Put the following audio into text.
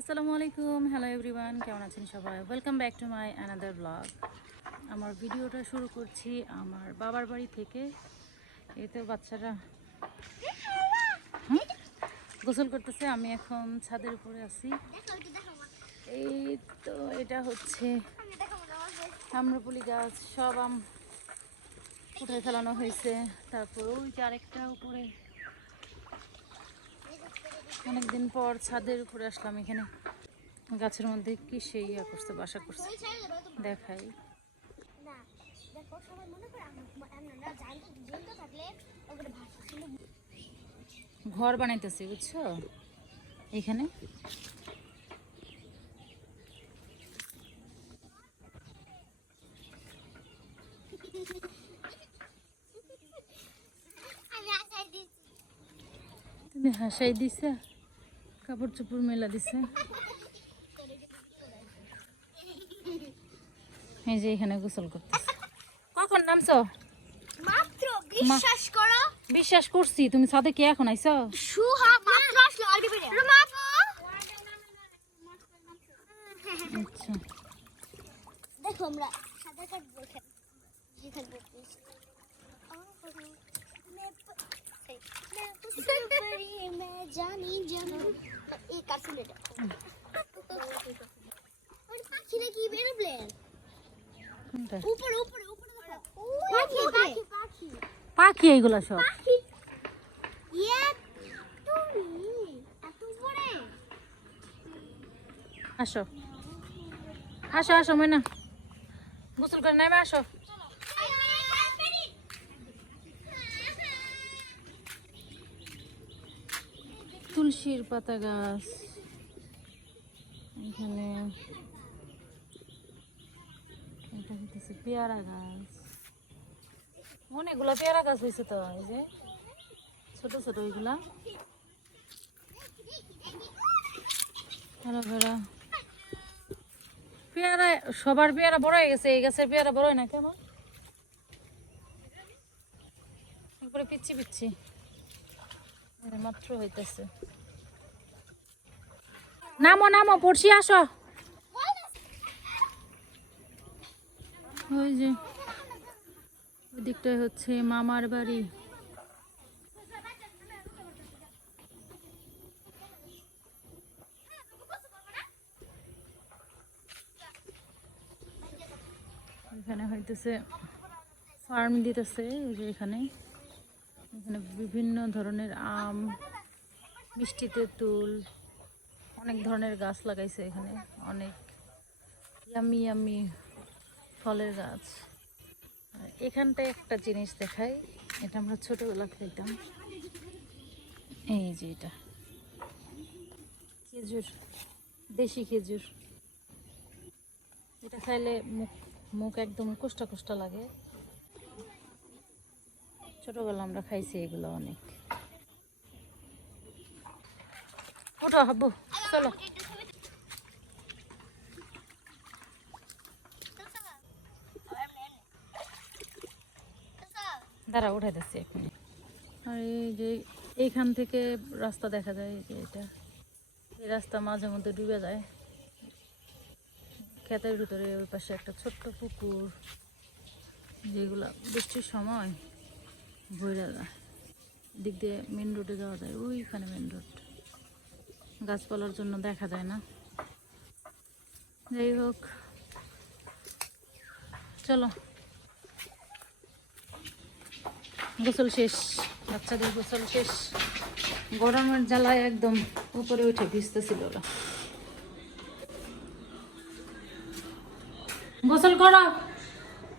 আসসালামু আলাইকুম hello everyone কেমন আছেন সবাই? Welcome back to my another blog আমার ভিডিওটা শুরু করছি আমার বাবার বাড়ি থেকে। এই তো বাচ্চারা? গোসল করতেছে, আমি এখন ছাদের উপরে আছি। এই তো এটা হচ্ছে আম্রপুলি গাছ, সব আম উঠে ফেলানো হয়েছে। তারপর ওই যে আরেকটা উপরে অনেকদিন পর ছাদের উপরে আসলাম এখানে। গাছের মধ্যে কি সেই ইয়া করছে বাসা করছে। দেখাই। ঘর বানাইতেছি বুঝছ? এখানে আমি আশায় দিচ্ছি তুমি হাসাই দিছে কাপড় চোপড় মেলা দিছে। এই যে এখানে গোসল করতেছে। কখন নামছো? মাত্র বিশ্বাস করো। বিশ্বাস করছি তুমি ছাদে কে এখন আইছো? সুহা মাত্র আসলো আরবি বেরে আচ্ছা। দেখো আমরা সাদা কাট বসে যেখানে বসে জানি জানি এই কাছে নেটা পাখি নাকি বেরোবে? উপরে উপরে উপরে পাখি পাখি পাখি। এইগুলো সব। পাখি। ইয়ে তুমি এত উপরে। আসো। আসো আসো ময়না। গোসল করে নেবে আসো। তুলসীর পাতা গাছ। এখানে এটা পেয়ারা গাছ। অনেকগুলো পেয়ারা গাছ হয়েছে তো, এই যে ছোট ছোট ওইগুলা। ভালো পেয়ারা, সবার পেয়ারা বড় হয়ে গেছে, এই গাছের পেয়ারা বড় হয় না কেন? একবারে পিচ্ছি পিচ্ছি। হইতেছে। নামো নামো, পড়ছি, আসো। ওই যে, ওই দিকটায় হচ্ছে মামার বাড়ি। এখানে হইতেছে ফার্ম দিতেছে, এই যে এখানে। এখানে বিভিন্ন ধরনের আম মিষ্টি তেঁতুল অনেক ধরনের গাছ লাগাইছে এখানে, অনেক ইয়ামি ইয়ামি ফলের গাছ। এখানটায় একটা জিনিস দেখাই, এটা আমরা ছোটবেলা খেতাম এই যে এটা। খেজুর, দেশি খেজুর। এটা খাইলে মুখ মুখ একদম কোষ্টা কোষ্টা লাগে। ছোটবেলা আমরা খাইছি এগুলো অনেক। ওটো হাব্বু, চলো। দাঁড়া উঠে দিচ্ছি এখানে আর এই যে এইখান থেকে রাস্তা দেখা যায় যে এটা, এই রাস্তা মাঝে মধ্যে ডুবে যায়। ক্ষেতের ভিতরে ওই পাশে একটা ছোট্ট পুকুর, যেগুলা বৃষ্টির সময় ভরে দিক দিয়ে মেন রোডে যাওয়া যায়, ওইখানে মেন রোড গাছপালার জন্য দেখা যায় না। যাই হোক, চলো। গোসল শেষ, বাচ্চাদের গোসল শেষ। গরমের জ্বালায় একদম উপরে উঠে ভিজতেছিল ওরা। গোসল করো।